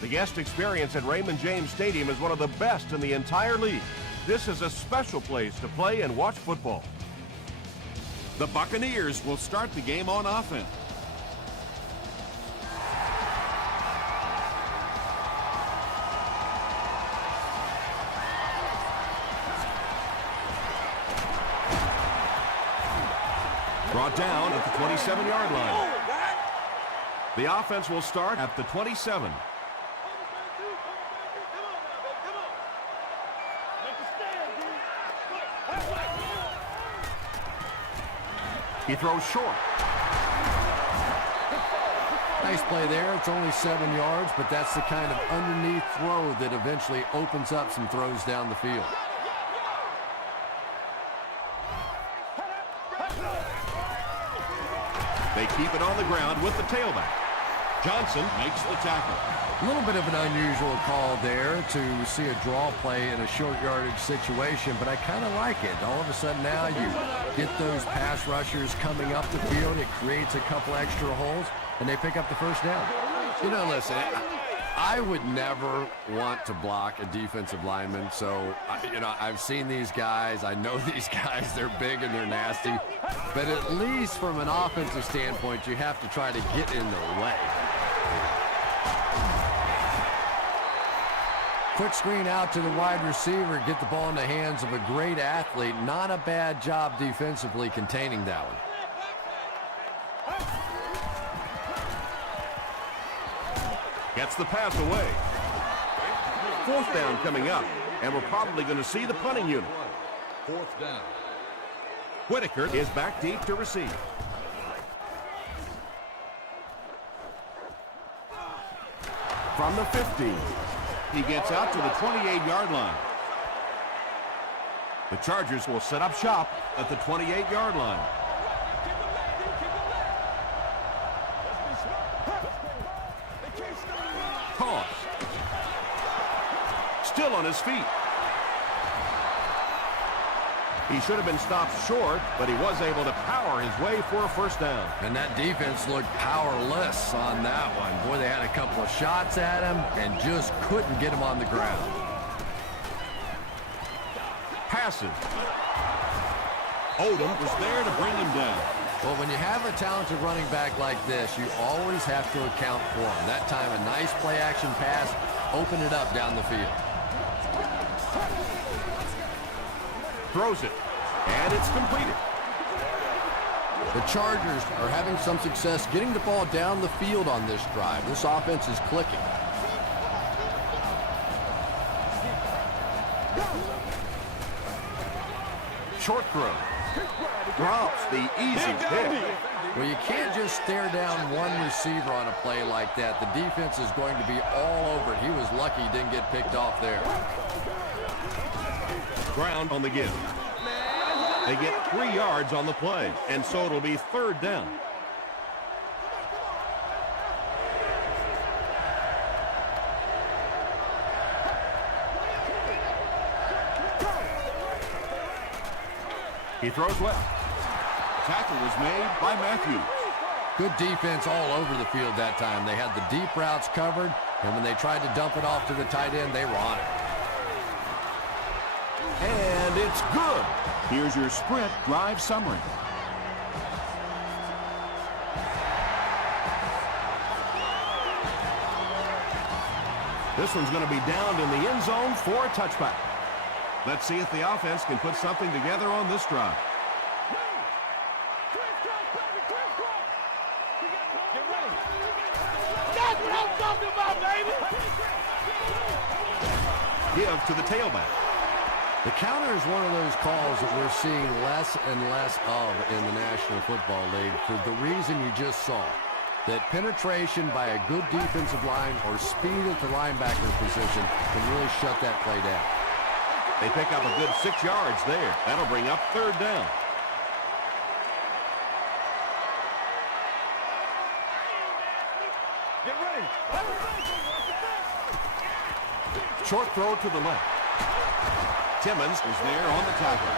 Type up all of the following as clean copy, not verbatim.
The guest experience at Raymond James Stadium is one of the best in the entire league. This is a special place to play and watch football. The Buccaneers will start the game on offense. Brought down at the 27-yard line. The offense will start at the 27. He throws short. Nice play there. It's only 7 yards, but that's the kind of underneath throw that eventually opens up some throws down the field. They keep it on the ground with the tailback. Johnson makes the tackle. A little bit of an unusual call there to see a draw play in a short yardage situation, but I kind of like it. All of a sudden now you get those pass rushers coming up the field. It creates a couple extra holes, and they pick up the first down. You know, listen, I would never want to block a defensive lineman, so, I've seen these guys. I know these guys. They're big and they're nasty. But at least from an offensive standpoint, you have to try to get in their way. Quick screen out to the wide receiver. Get the ball in the hands of a great athlete. Not a bad job defensively containing that one. Gets the pass away. Fourth down coming up, and we're probably going to see the punting unit. Fourth down. Whitaker is back deep to receive. From the 15. He gets out to the 28-yard line. The Chargers will set up shop at the 28-yard line. Toss. Still on his feet. He should have been stopped short, but he was able to power his way for a first down. And that defense looked powerless on that one. Boy, they had a couple of shots at him and just couldn't get him on the ground. Passes. Odom was there to bring him down. Well, when you have a talented running back like this, you always have to account for him. That time, a nice play-action pass opened it up down the field. Throws it, and it's completed. The Chargers are having some success getting the ball down the field on this drive. This offense is clicking. Short throw. Drops the easy pick. Well, you can't just stare down one receiver on a play like that. The defense is going to be all over it. He was lucky he didn't get picked off there. Ground on the give. They get 3 yards on the play, and so it'll be third down. He throws well. Tackle was made by Matthews. Good defense all over the field that time. They had the deep routes covered, and when they tried to dump it off to the tight end, they were on it. And it's good. Here's your sprint drive summary. This one's going to be downed in the end zone for a touchback. Let's see if the offense can put something together on this drive. That's what I'm talking about, baby! Give to the tailback. The counter is one of those calls that we're seeing less and less of in the National Football League for the reason you just saw. That penetration by a good defensive line or speed at the linebacker position can really shut that play down. They pick up a good 6 yards there. That'll bring up third down. Get ready. Short throw to the left. Timmons is there on the tackle.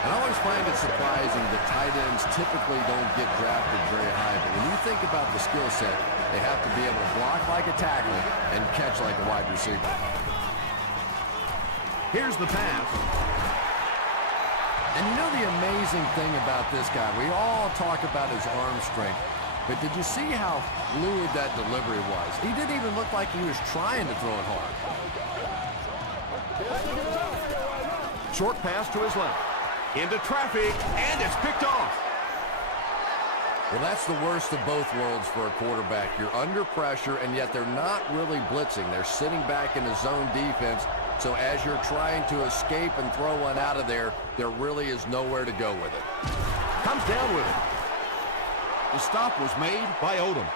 And I always find it surprising that tight ends typically don't get drafted very high. But when you think about the skill set, they have to be able to block like a tackle and catch like a wide receiver. Here's the pass. And you know the amazing thing about this guy, we all talk about his arm strength, but did you see how fluid that delivery was? He didn't even look like he was trying to throw it hard. Short pass to his left. Into traffic, and it's picked off. Well, that's the worst of both worlds for a quarterback. You're under pressure, and yet they're not really blitzing. They're sitting back in a zone defense, so as you're trying to escape and throw one out of there, there really is nowhere to go with it. Comes down with it. The stop was made by Odom.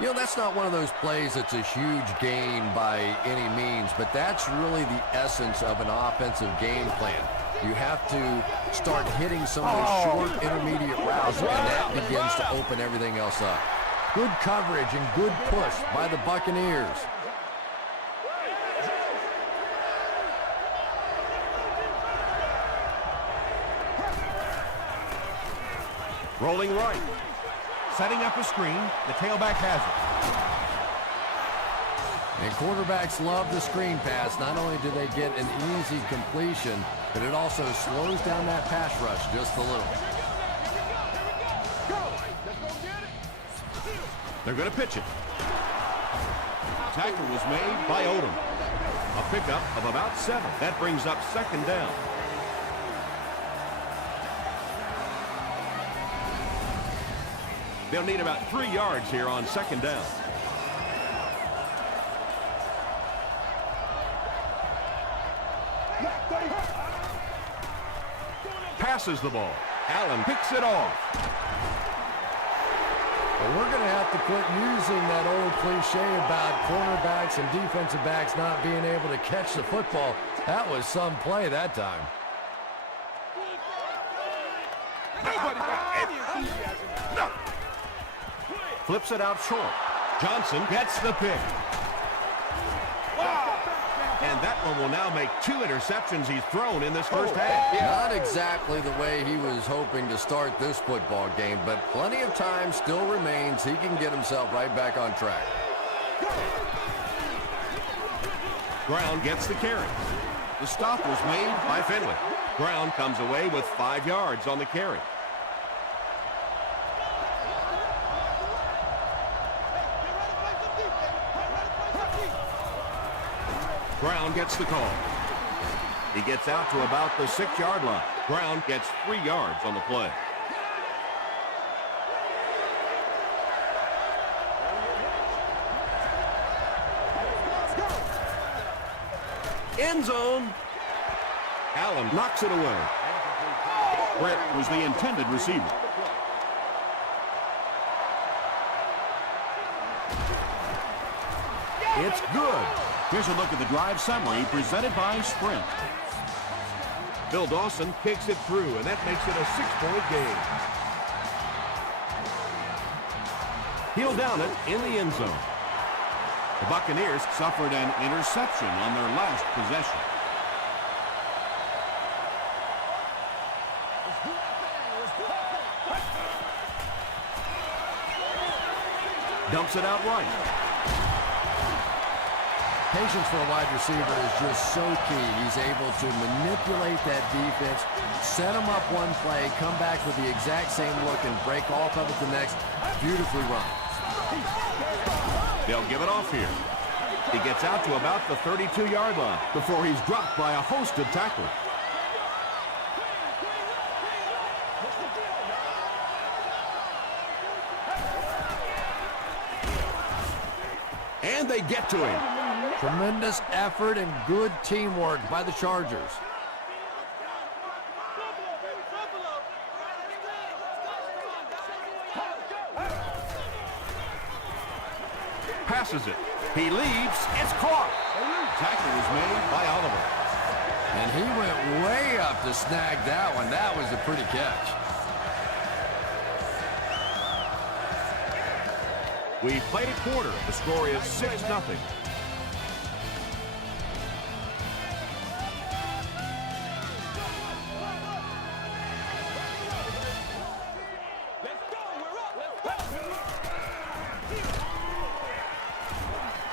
You know, that's not one of those plays that's a huge gain by any means, but that's really the essence of an offensive game plan. You have to start hitting some of those short, intermediate routes, and that begins to open everything else up. Good coverage and good push by the Buccaneers. Rolling right. Setting up a screen. The tailback has it. And quarterbacks love the screen pass. Not only do they get an easy completion, but it also slows down that pass rush just a little. They're going to pitch it. Tackle was made by Odom. A pickup of about 7. That brings up second down. They'll need about 3 yards here on second down. Passes the ball. Allen picks it off. Well, we're going to have to quit using that old cliche about cornerbacks and defensive backs not being able to catch the football. That was some play that time. Flips it out short. Johnson gets the pick. And that one will now make 2 interceptions he's thrown in this first half. Not exactly the way he was hoping to start this football game, but plenty of time still remains. He can get himself right back on track. Brown gets the carry. The stop was made by Finley. Brown comes away with 5 yards on the carry. Brown gets the call. He gets out to about the 6-yard line. Brown gets 3 yards on the play. End zone. Allen knocks it away. Brett was the intended receiver. It's good. Here's a look at the drive summary presented by Sprint. Bill Dawson kicks it through, and that makes it a 6-point game. He'll down it in the end zone. The Buccaneers suffered an interception on their last possession. Dumps it out right. Patience for a wide receiver is just so key. He's able to manipulate that defense, set him up one play, come back with the exact same look, and break off of it the next. Beautifully run. They'll give it off here. He gets out to about the 32-yard line before he's dropped by a host of tacklers. And they get to him. Tremendous effort and good teamwork by the Chargers. Passes it. He leaps. It's caught. Tackle was made by Oliver. And he went way up to snag that one. That was a pretty catch. We played a quarter. The score is 6-0.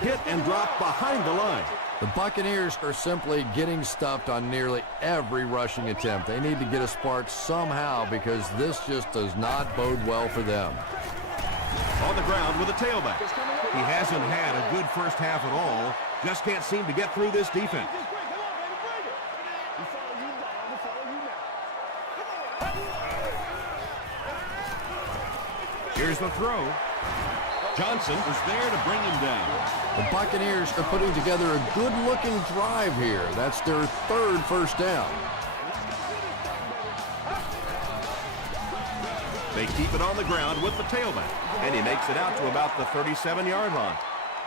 Hit and drop behind the line. The Buccaneers are simply getting stuffed on nearly every rushing attempt. They need to get a spark somehow because this just does not bode well for them. On the ground with a tailback. He hasn't had a good first half at all. Just can't seem to get through this defense. Here's the throw. Johnson was there to bring him down. The Buccaneers are putting together a good-looking drive here. That's their third first down. They keep it on the ground with the tailback, and he makes it out to about the 37-yard line.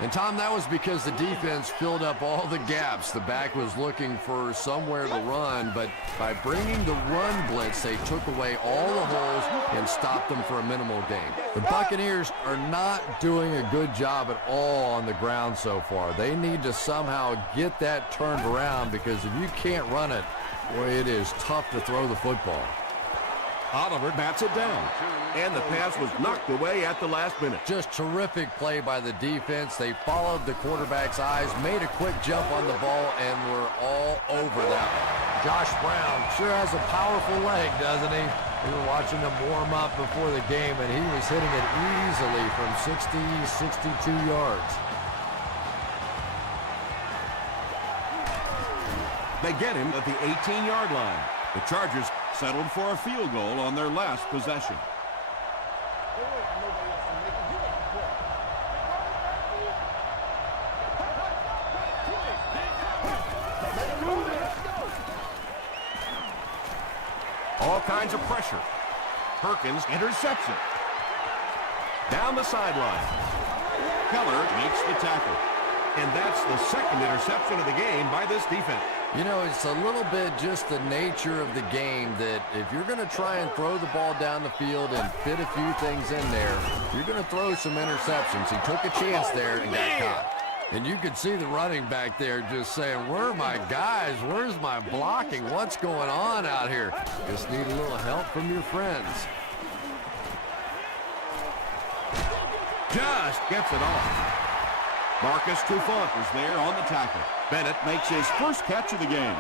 And, Tom, that was because the defense filled up all the gaps. The back was looking for somewhere to run, but by bringing the run blitz, they took away all the holes and stopped them for a minimal gain. The Buccaneers are not doing a good job at all on the ground so far. They need to somehow get that turned around because if you can't run it, boy, it is tough to throw the football. Oliver bats it down, and the pass was knocked away at the last minute. Just terrific play by the defense. They followed the quarterback's eyes, made a quick jump on the ball, and were all over that one. Josh Brown sure has a powerful leg, doesn't he? We were watching him warm up before the game, and he was hitting it easily from 60, 62 yards. They get him at the 18-yard line. The Chargers settled for a field goal on their last possession. All kinds of pressure. Perkins intercepts it. Down the sideline. Keller makes the tackle. And that's the second interception of the game by this defense. You know, it's a little bit just the nature of the game that if you're going to try and throw the ball down the field and fit a few things in there, you're going to throw some interceptions. He took a chance there and got caught. And you could see the running back there just saying, where are my guys? Where's my blocking? What's going on out here? Just need a little help from your friends. Just gets it off. Marcus Trufant was there on the tackle. Bennett makes his first catch of the game.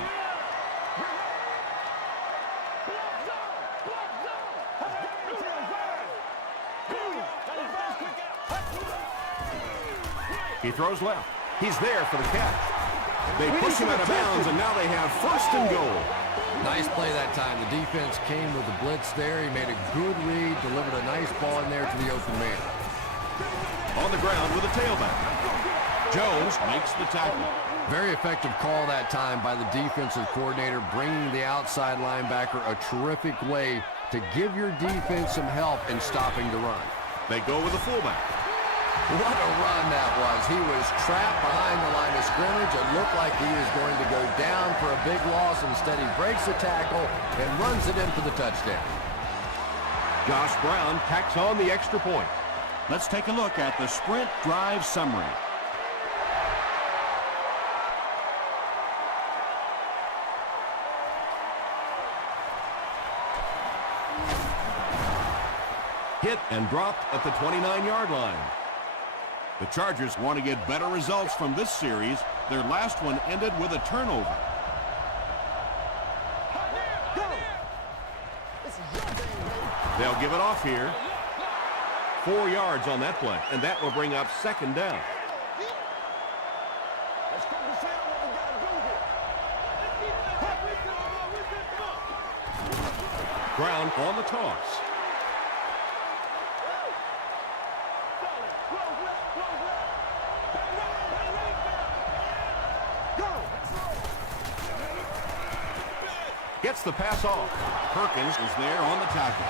He throws left. He's there for the catch. They push him out of bounds, and now they have first and goal. Nice play that time. The defense came with the blitz there. He made a good read, delivered a nice ball in there to the open man. On the ground with a tailback. Jones makes the tackle. Very effective call that time by the defensive coordinator, bringing the outside linebacker a terrific way to give your defense some help in stopping the run. They go with a fullback. What a run that was. He was trapped behind the line of scrimmage. It looked like he was going to go down for a big loss. Instead, he breaks the tackle and runs it in for the touchdown. Josh Brown tacks on the extra point. Let's take a look at the sprint drive summary. Hit and dropped at the 29-yard line. The Chargers want to get better results from this series. Their last one ended with a turnover. They'll give it off here. 4 yards on that play, and that will bring up second down. Brown on the toss. Gets the pass off. Perkins is there on the tackle.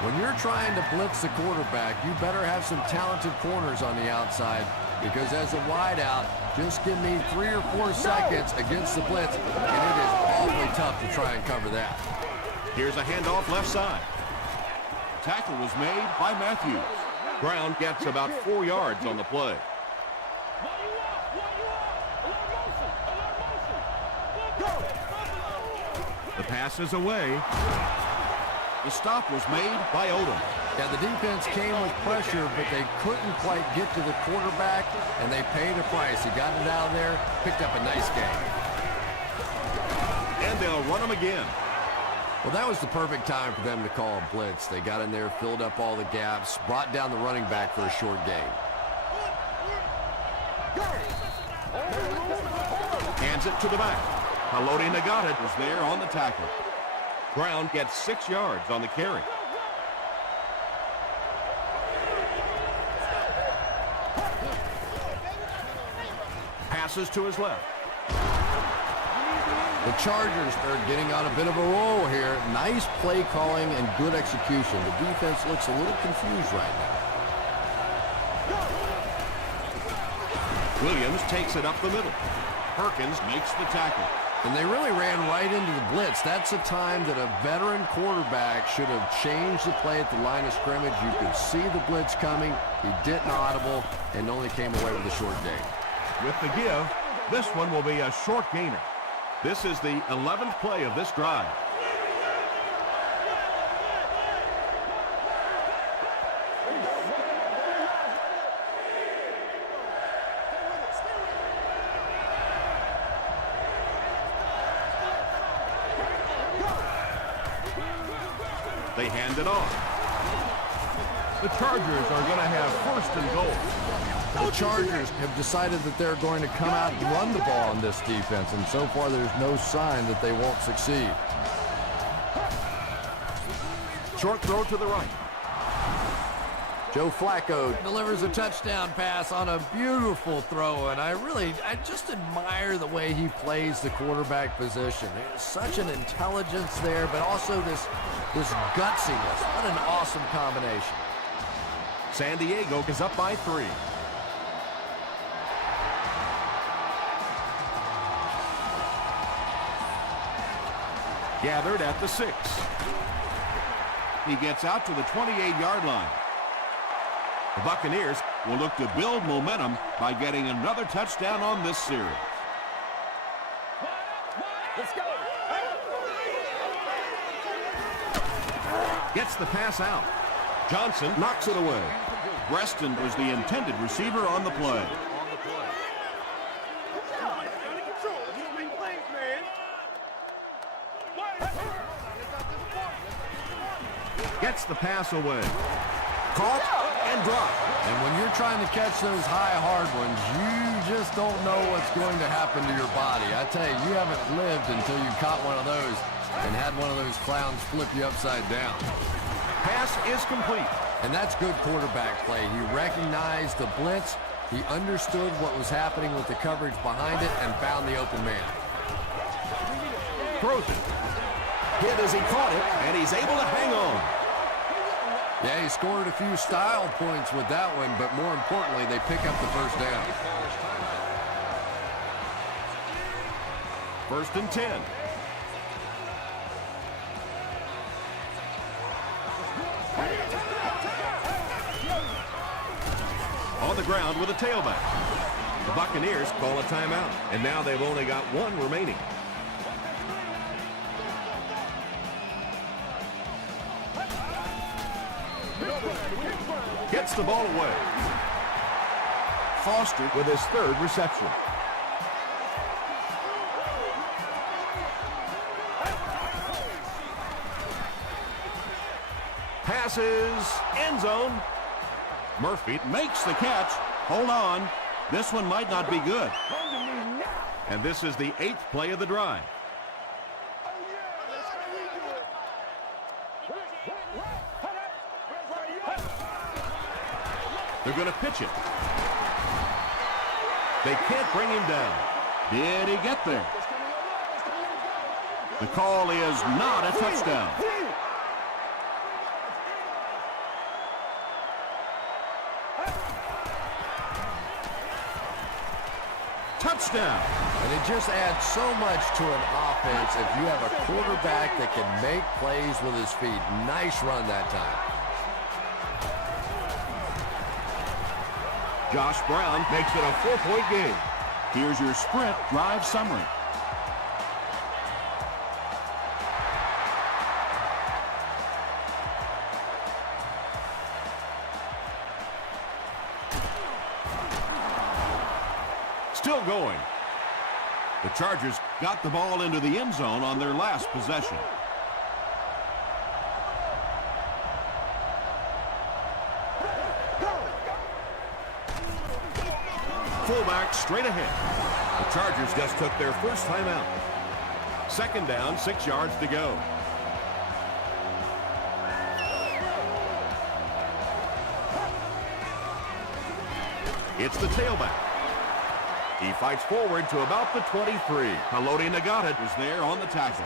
When you're trying to blitz the quarterback, you better have some talented corners on the outside because as a wideout, just give me 3 or 4 seconds against the blitz, and it is awfully tough to try and cover that. Here's a handoff left side. Tackle was made by Matthews. Brown gets about 4 yards on the play. The pass is away. The stop was made by Odom. Yeah, the defense came with pressure, but they couldn't quite get to the quarterback, and they paid a price. He got it out of there, picked up a nice game. And they'll run him again. Well, that was the perfect time for them to call a blitz. They got in there, filled up all the gaps, brought down the running back for a short gain. Hands it to the back. Haloti Nagata was there on the tackle. Brown gets 6 yards on the carry. Passes to his left. The Chargers are getting on a bit of a roll here. Nice play calling and good execution. The defense looks a little confused right now. Williams takes it up the middle. Perkins makes the tackle. And they really ran right into the blitz. That's a time that a veteran quarterback should have changed the play at the line of scrimmage. You could see the blitz coming. He didn't audible and only came away with a short gain. With the give, this one will be a short gainer. This is the 11th play of this drive. They hand it off. The Chargers are going to have first and goal. The Chargers have decided that they're going to come out and run the ball on this defense, and so far there's no sign that they won't succeed. Short throw to the right. Joe Flacco delivers a touchdown pass on a beautiful throw, and I just admire the way he plays the quarterback position. There's such an intelligence there, but also this gutsiness. What an awesome combination. San Diego is up by 3. Gathered at the 6. He gets out to the 28-yard line. The Buccaneers will look to build momentum by getting another touchdown on this series. Let's go. Gets the pass out. Johnson knocks it away. Reston was the intended receiver on the play. Gets the pass away. Caught and dropped. And when you're trying to catch those high, hard ones, you just don't know what's going to happen to your body. I tell you, you haven't lived until you caught one of those and had one of those clowns flip you upside down. Pass is complete. And that's good quarterback play. He recognized the blitz. He understood what was happening with the coverage behind it and found the open man. Throws it. Hit as he caught it, and he's able to hang on. Yeah, he scored a few style points with that one, but more importantly, they pick up the first down. First and 10. On the ground with a tailback. The Buccaneers call a timeout, and now they've only got one remaining. Gets the ball away. Foster with his 3rd reception. Passes, end zone. Murphy makes the catch. Hold on. This one might not be good. And this is the 8th play of the drive. They're going to pitch it. They can't bring him down. Did he get there? The call is not a touchdown. Touchdown. And it just adds so much to an offense if you have a quarterback that can make plays with his feet. Nice run that time. Josh Brown makes it a 4-point game. Here's your Sprint drive summary. still going. The Chargers got the ball into the end zone on their last possession. Fullback straight ahead. The Chargers just took their first time out. Second down, 6 yards to go. It's the tailback. He fights forward to about the 23. Haloti Nagata is there on the tackle.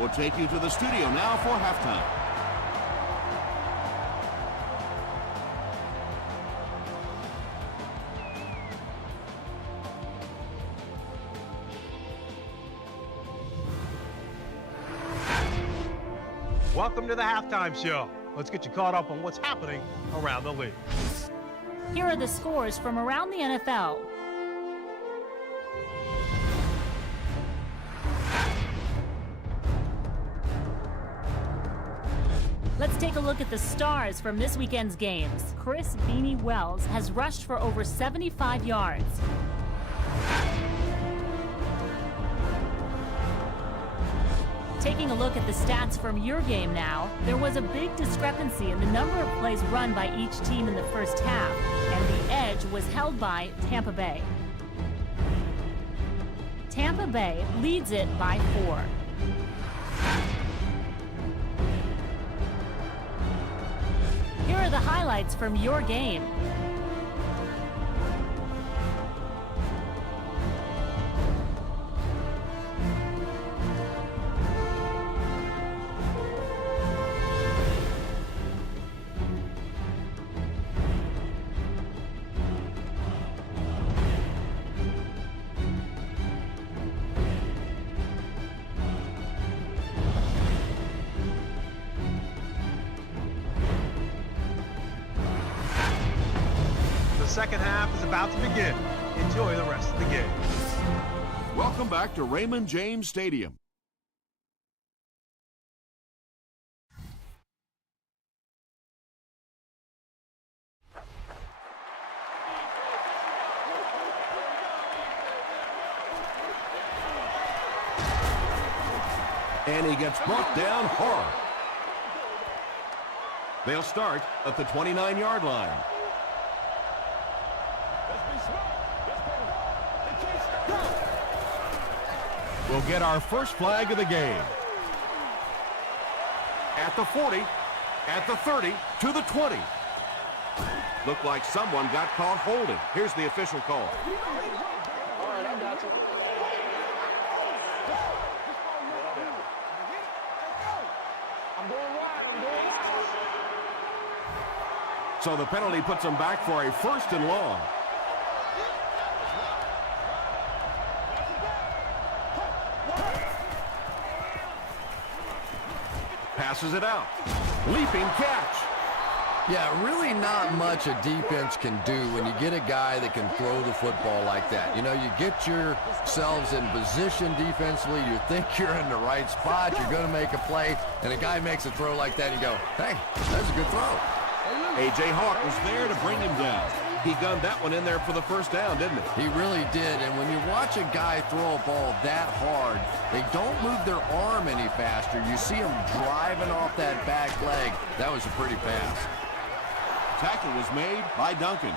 We'll take you to the studio now for halftime. Welcome to the halftime show. Let's get you caught up on what's happening around the league. Here are the scores from around the NFL. Let's take a look at the stars from this weekend's games. Chris Beanie Wells has rushed for over 75 yards. Taking a look at the stats from your game now, there was a big discrepancy in the number of plays run by each team in the first half, and the edge was held by Tampa Bay. Tampa Bay leads it by 4. Here are the highlights from your game. The second half is about to begin. Enjoy the rest of the game. Welcome back to Raymond James Stadium. And he gets brought down hard. They'll start at the 29-yard line. We'll get our first flag of the game. At the 40, at the 30, to the 20. Looked like someone got caught holding. Here's the official call. All right, I got you. I'm going wide. I'm going wide. So the penalty puts them back for a first and long. Passes it out. Leaping catch. Yeah, really not much a defense can do when you get a guy that can throw the football like that. You know, you get yourselves in position defensively, you think you're in the right spot, you're going to make a play, and a guy makes a throw like that, and you go, hey, that's a good throw. A.J. Hawk was there to bring him down. He gunned that one in there for the first down, didn't he? He really did, and when you watch a guy throw a ball that hard, they don't move their arm any faster. You see him driving off that back leg. That was a pretty pass. Tackle was made by Duncan.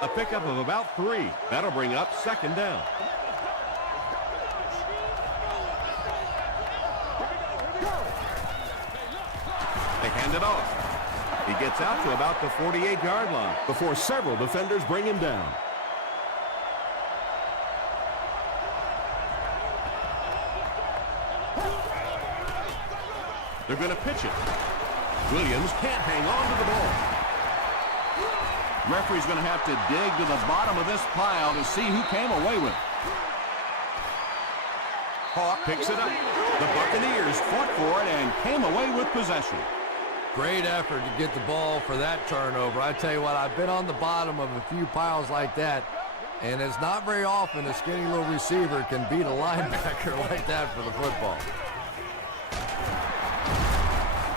A pickup of about 3. That'll bring up second down. They hand it off. He gets out to about the 48-yard line before several defenders bring him down. They're going to pitch it. Williams can't hang on to the ball. Referee's going to have to dig to the bottom of this pile to see who came away with it. Hawk picks it up. The Buccaneers fought for it and came away with possession. Great effort to get the ball for that turnover. I tell you what, I've been on the bottom of a few piles like that, and it's not very often a skinny little receiver can beat a linebacker like that for the football.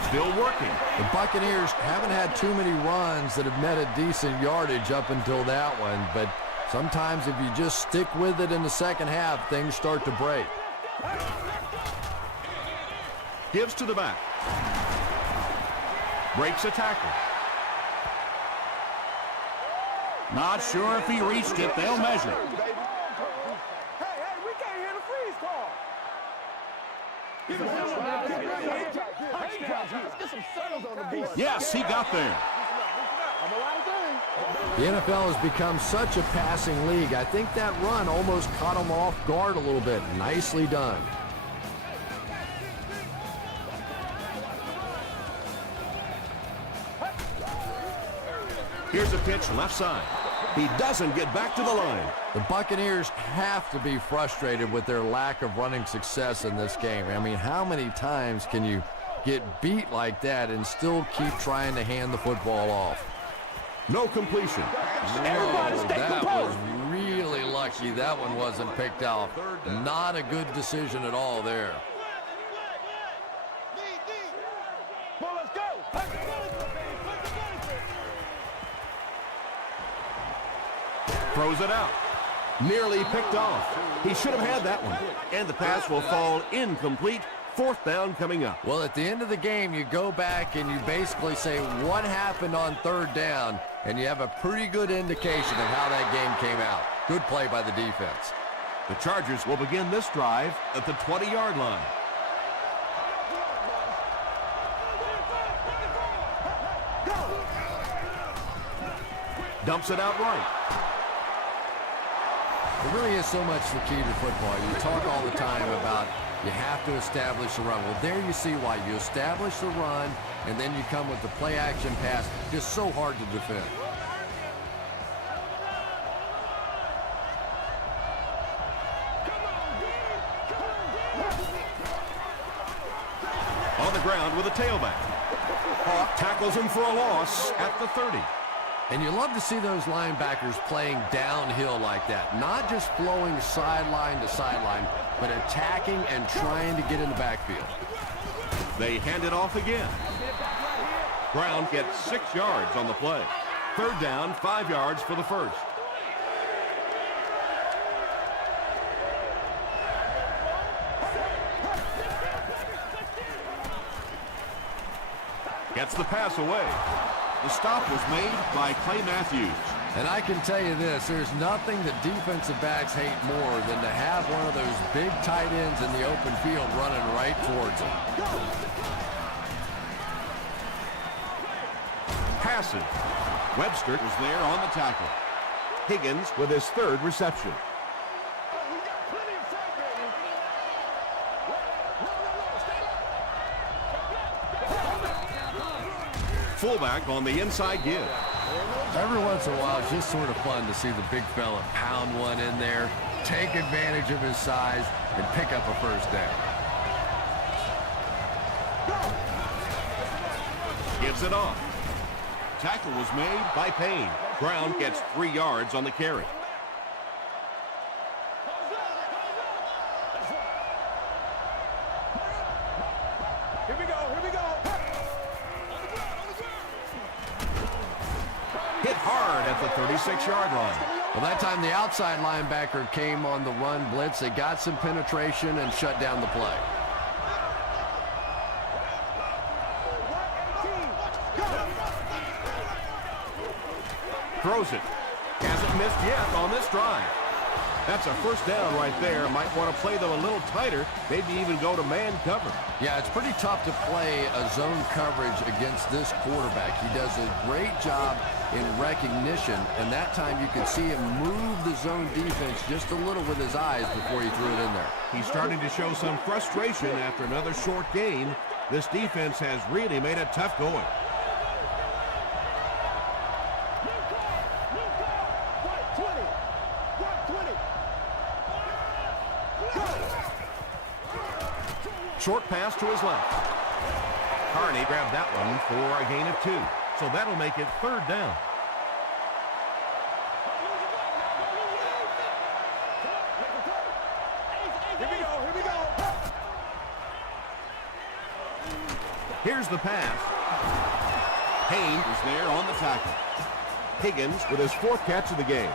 Still working. The Buccaneers haven't had too many runs that have met a decent yardage up until that one, but sometimes if you just stick with it in the second half, things start to break. Gives to the back. Breaks a tackle. Not sure if he reached it. They'll measure. Hey, we can't hear the freeze call. Let's get some circles on the board. Yes, he got there. The NFL has become such a passing league. I think that run almost caught him off guard a little bit. Nicely done. Here's a pitch left side. He doesn't get back to the line. The Buccaneers have to be frustrated with their lack of running success in this game. I mean, how many times can you get beat like that and still keep trying to hand the football off? No completion. Whoa, that was really lucky that one wasn't picked out. Not a good decision at all there. Throws it out. Nearly picked off. He should have had that one. And the pass will fall incomplete. Fourth down coming up. Well, at the end of the game, you go back and you basically say what happened on third down, and you have a pretty good indication of how that game came out. Good play by the defense. The Chargers will begin this drive at the 20-yard line. Dumps it out right. It really is so much the key to football. You talk all the time about you have to establish the run. Well, there you see why. You establish the run, and then you come with the play-action pass. Just so hard to defend. On the ground with a tailback. Hawk tackles him for a loss at the 30. And you love to see those linebackers playing downhill like that. Not just flowing sideline to sideline, but attacking and trying to get in the backfield. They hand it off again. Brown gets 6 yards on the play. Third down, 5 yards for the first. Gets the pass away. The stop was made by Clay Matthews. And I can tell you this, there's nothing that defensive backs hate more than to have one of those big tight ends in the open field running right towards them. Passes. Webster was there on the tackle. Higgins with his third reception. Fullback on the inside give. Every once in a while, it's just sort of fun to see the big fella pound one in there, take advantage of his size, and pick up a first down. Gives it off. Tackle was made by Payne. Brown gets 3 yards on the carry. Here we go. Hit hard at the 36-yard line. Well, that time the outside linebacker came on the run blitz. They got some penetration and shut down the play. Throws it. Hasn't missed yet on this drive. That's a first down right there. Might want to play them a little tighter, maybe even go to man cover. Yeah, it's pretty tough to play a zone coverage against this quarterback. He does a great job in recognition, and that time you could see him move the zone defense just a little with his eyes before he threw it in there. He's starting to show some frustration after another short game. This defense has really made it tough going. Short pass to his left. Carney grabbed that one for a gain of 2. So that'll make it 3rd down. Here we go. Here's the pass. Haynes is there on the tackle. Higgins with his 4th catch of the game.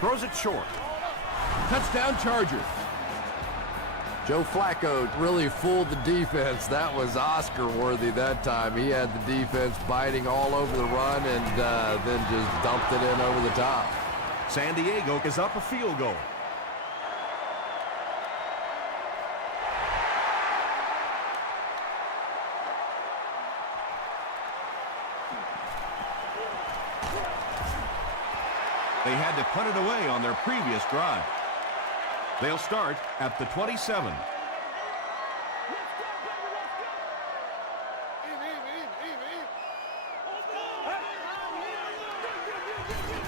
Throws it short. Touchdown Chargers. Joe Flacco really fooled the defense. That was Oscar-worthy that time. He had the defense biting all over the run and then just dumped it in over the top. San Diego is up a field goal. They had to punt it away on their previous drive. They'll start at the 27.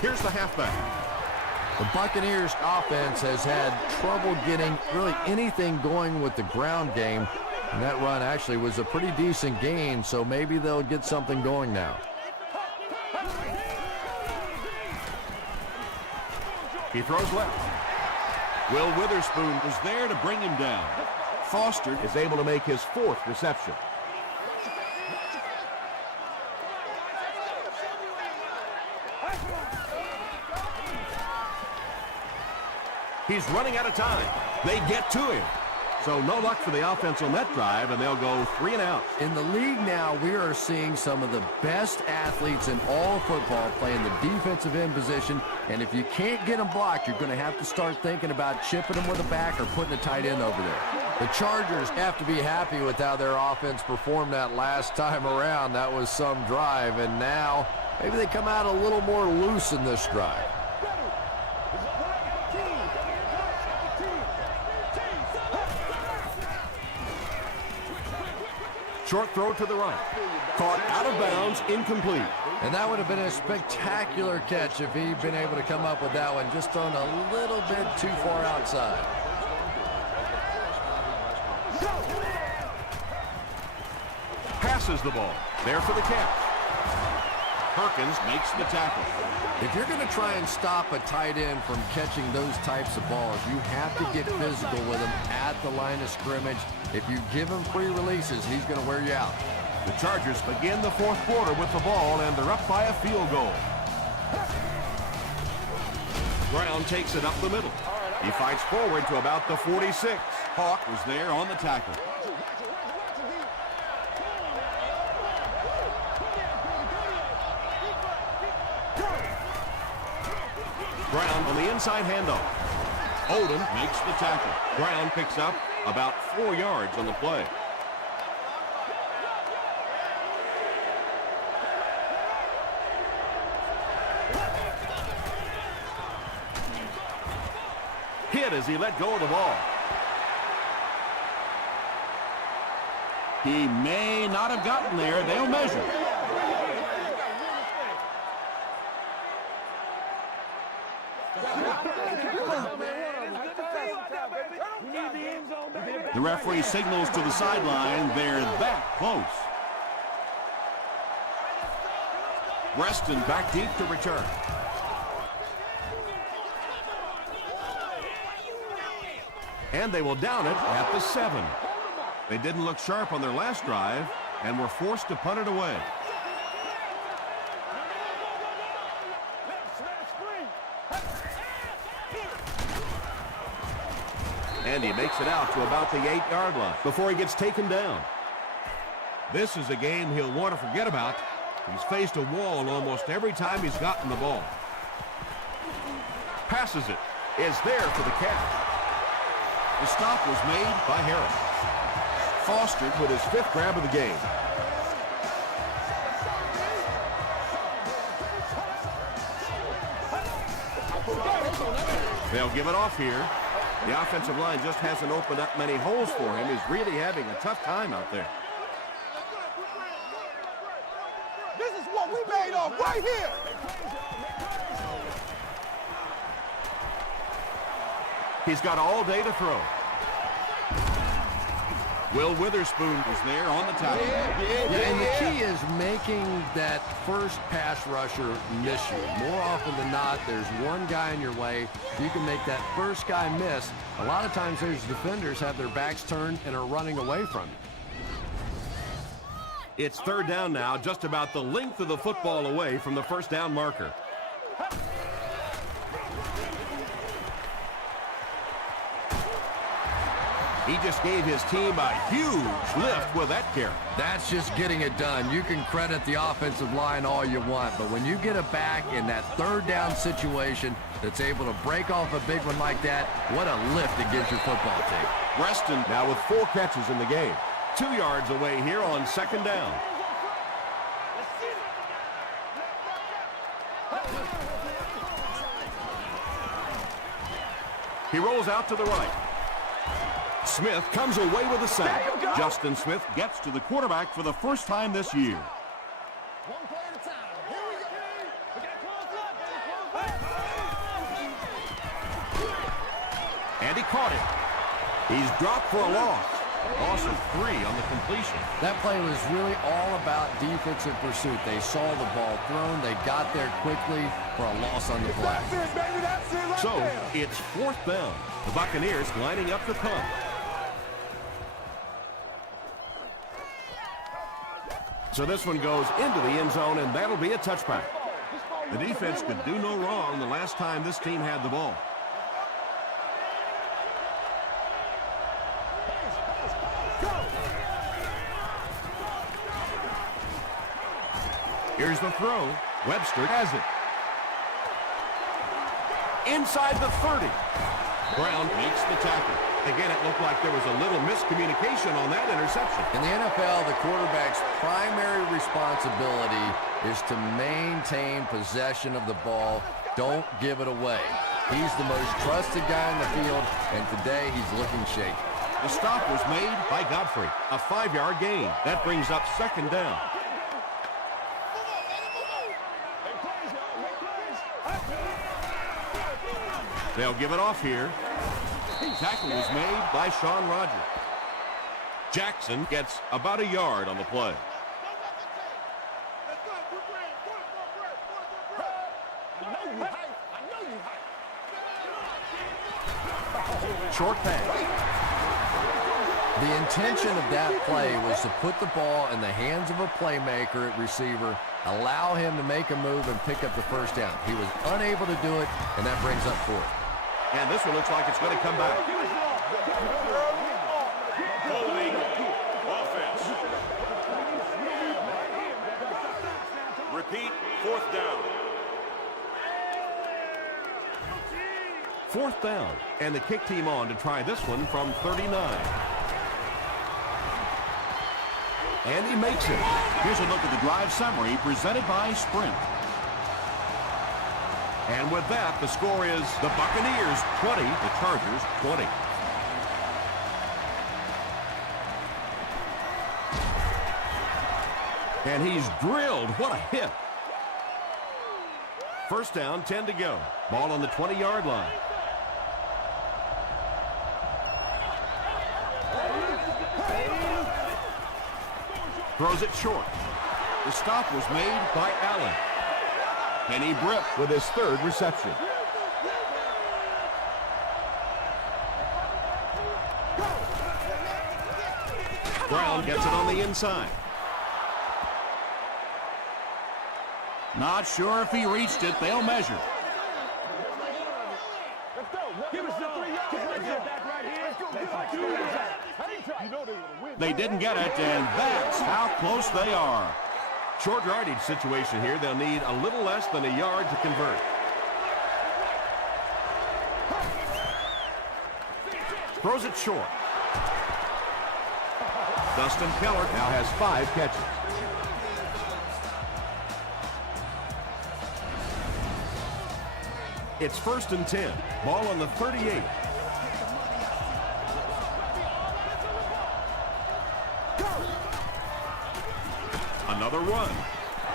Here's the halfback. The Buccaneers offense has had trouble getting really anything going with the ground game. And that run actually was a pretty decent gain, so maybe they'll get something going now. He throws left. Will Witherspoon was there to bring him down. Foster is able to make his 4th reception. He's running out of time. They get to him. So no luck for the offense on that drive, and they'll go 3 and out. In the league now, we are seeing some of the best athletes in all of football playing the defensive end position, and if you can't get them blocked, you're going to have to start thinking about chipping them with a back or putting a tight end over there. The Chargers have to be happy with how their offense performed that last time around. That was some drive, and now maybe they come out a little more loose in this drive. Short throw to the right. Caught out of bounds, incomplete. And that would have been a spectacular catch if he'd been able to come up with that one, just thrown a little bit too far outside. Passes the ball. There for the catch. Perkins makes the tackle. If you're going to try and stop a tight end from catching those types of balls, you have to get physical with him at the line of scrimmage. If you give him free releases, he's going to wear you out. The Chargers begin the 4th quarter with the ball, and they're up by a field goal. Brown takes it up the middle. He fights forward to about the 46. Hawk was there on the tackle. Brown on the inside handoff. Odom makes the tackle. Brown picks up about 4 yards on the play. Hit as he let go of the ball. He may not have gotten there. They'll measure. The referee signals to the sideline. They're that close. Reston back deep to return. And they will down it at the 7. They didn't look sharp on their last drive and were forced to punt it away. And he makes it out to about the 8-yard line before he gets taken down. This is a game he'll want to forget about. He's faced a wall almost every time he's gotten the ball. Passes it. Is there for the catch. The stop was made by Harris. Foster with his 5th grab of the game. They'll give it off here. The offensive line just hasn't opened up many holes for him. He's really having a tough time out there. This is what we made of right here. He's got all day to throw. Will Witherspoon is there on the tackle. And the key is making that first pass rusher miss you. More often than not, there's one guy in your way. You can make that first guy miss. A lot of times those defenders have their backs turned and are running away from you. It's third down now, just about the length of the football away from the first down marker. He just gave his team a huge lift with that carry. That's just getting it done. You can credit the offensive line all you want, but when you get a back in that third down situation that's able to break off a big one like that, what a lift it gives your football team. Reston now with 4 catches in the game. 2 yards away here on second down. He rolls out to the right. Smith comes away with a sack. Justin Smith gets to the quarterback for the first time this year. One play at a time. Here we go. We got close up. And he caught it. He's dropped for a loss. Loss of 3 on the completion. That play was really all about defensive pursuit. They saw the ball thrown. They got there quickly for a loss on the play. That's it, baby. That's it right So there. it's fourth down. The Buccaneers lining up to punt. So this one goes into the end zone, and that'll be a touchback. The defense could do no wrong the last time this team had the ball. Here's the throw. Webster has it. Inside the 30. Brown makes the tackle. Again, it looked like there was a little miscommunication on that interception. In the NFL, the quarterback's primary responsibility is to maintain possession of the ball. Don't give it away. He's the most trusted guy in the field, and today he's looking shaky. The stop was made by Godfrey. A 5-yard gain. That brings up second down. They'll give it off here. Tackle was made by Sean Rogers. Jackson gets about a yard on the play. Short pass. The intention of that play was to put the ball in the hands of a playmaker at receiver, allow him to make a move and pick up the first down. He was unable to do it, and that brings up fourth. And this one looks like it's going to come back. Holding offense. Repeat, fourth down. Fourth down, and the kick team on to try this one from 39. And he makes it. Here's a look at the drive summary presented by Sprint. And with that, the score is the Buccaneers 20, the Chargers 20. And he's drilled. What a hit. First down, 10 to go. Ball on the 20-yard line. Throws it short. The stop was made by Allen. Kenny Britt with his third reception. Brown gets it on the inside. Not sure if he reached it. They'll measure. They didn't get it, and that's how close they are. Short yardage situation here. They'll need a little less than a yard to convert. Throws it short. Dustin Keller now has 5 catches. It's first and 10. Ball on the 38. Another run.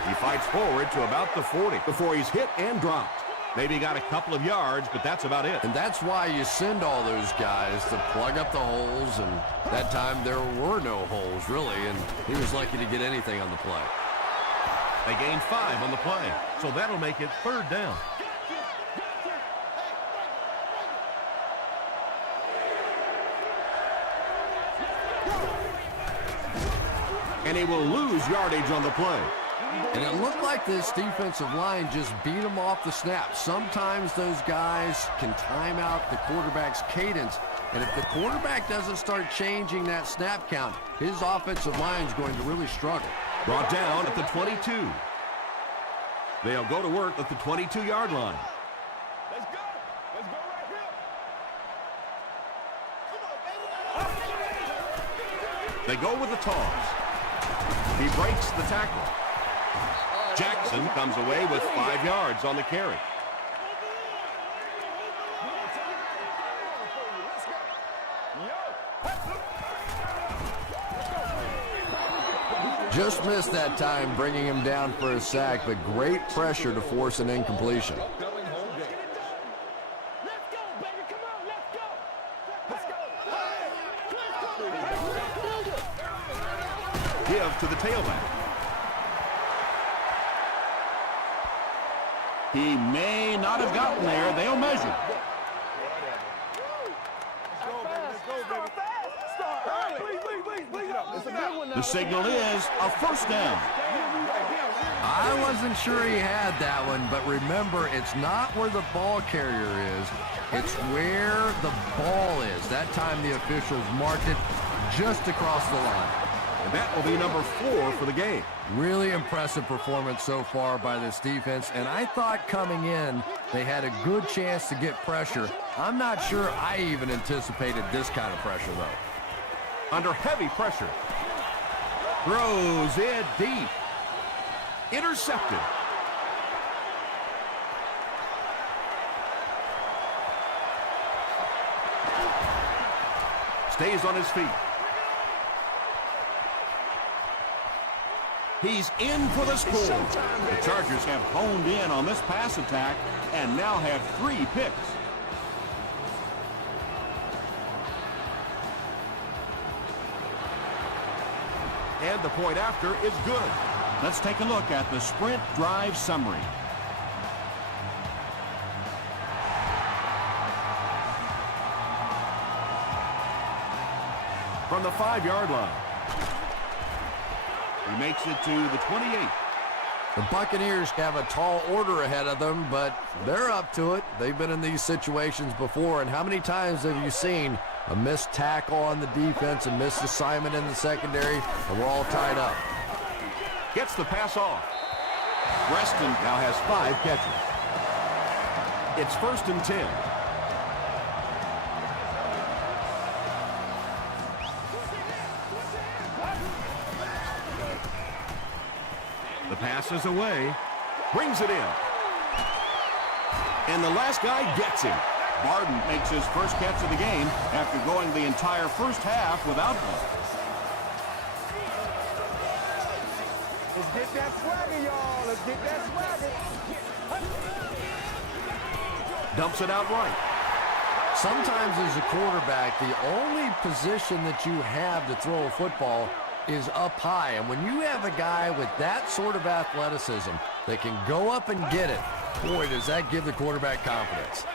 He fights forward to about the 40 before he's hit and dropped. Maybe got a couple of yards, but that's about it. And that's why you send all those guys to plug up the holes, and that time there were no holes, really, and he was lucky to get anything on the play. They gained 5 on the play, so that'll make it 3rd down. And he will lose yardage on the play. And it looked like this defensive line just beat him off the snap. Sometimes those guys can time out the quarterback's cadence, and if the quarterback doesn't start changing that snap count, his offensive line is going to really struggle. Brought down at the 22. They'll go to work at the 22-yard line. Let's go. Let's go right here. Come on, baby. They go with the toss. He breaks the tackle. Jackson comes away with 5 yards on the carry. Just missed that time, bringing him down for a sack, but great pressure to force an incompletion. Let's go, baby. Come on, let's go. Give to the tailback. He may not have gotten there. They'll measure. The signal is a 1st down. I wasn't sure he had that one, but remember, it's not where the ball carrier is. It's where the ball is. That time the officials marked it just across the line. And that will be number 4 for the game. Really impressive performance so far by this defense, and I thought coming in they had a good chance to get pressure. I'm not sure I even anticipated this kind of pressure, though. Under heavy pressure. Throws it deep. Intercepted. Stays on his feet. He's in for the score. The Chargers have honed in on this pass attack and now have 3 picks. And the point after is good. Let's take a look at the sprint drive summary. From the 5-yard line. He makes it to the 28. The Buccaneers have a tall order ahead of them, but they're up to it. They've been in these situations before, and how many times have you seen a missed tackle on the defense, a missed assignment in the secondary, and we're all tied up? Gets the pass off. Preston now has 5 catches. It's 1st and 10. The pass is away. Brings it in. And the last guy gets him. Barden makes his first catch of the game after going the entire first half without one. Let's get that swagger, y'all. Let's get that swagger. Dumps it out right. Sometimes as a quarterback, the only position that you have to throw a football is up high. And when you have a guy with that sort of athleticism that can go up and get it, boy, does that give the quarterback confidence.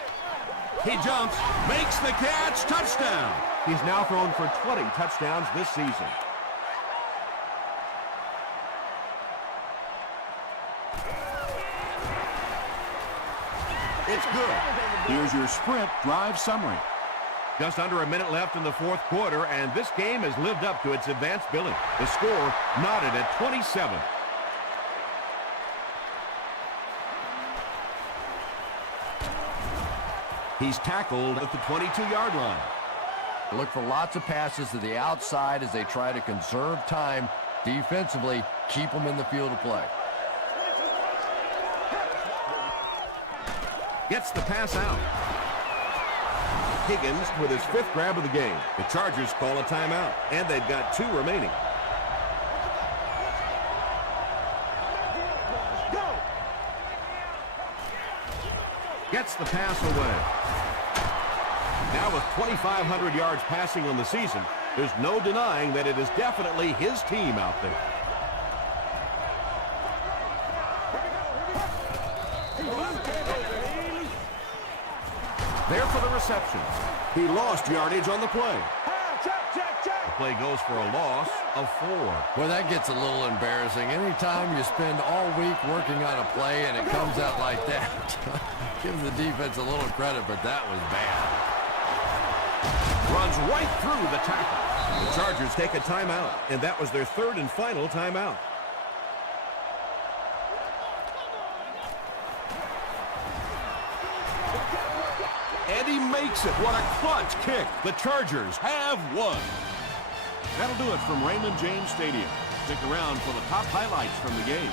He jumps, makes the catch, touchdown. He's now thrown for 20 touchdowns this season. It's good. Here's your sprint drive summary. Just under a minute left in the 4th quarter, and this game has lived up to its advanced billing. The score knotted at 27. He's tackled at the 22-yard line. Look for lots of passes to the outside as they try to conserve time defensively, keep them in the field of play. Gets the pass out. Higgins with his 5th grab of the game. The Chargers call a timeout, and they've got 2 remaining. Gets the pass away. Now with 2,500 yards passing on the season, there's no denying that it is definitely his team out there. There for the reception. He lost yardage on the play. The play goes for a loss of 4. Well, that gets a little embarrassing. Anytime you spend all week working on a play and it comes out like that, give the defense a little credit, but that was bad. Runs right through the tackle. The Chargers take a timeout, and that was their 3rd and final timeout. And he makes it. What a clutch kick. The Chargers have won. That'll do it from Raymond James Stadium. Stick around for the top highlights from the game.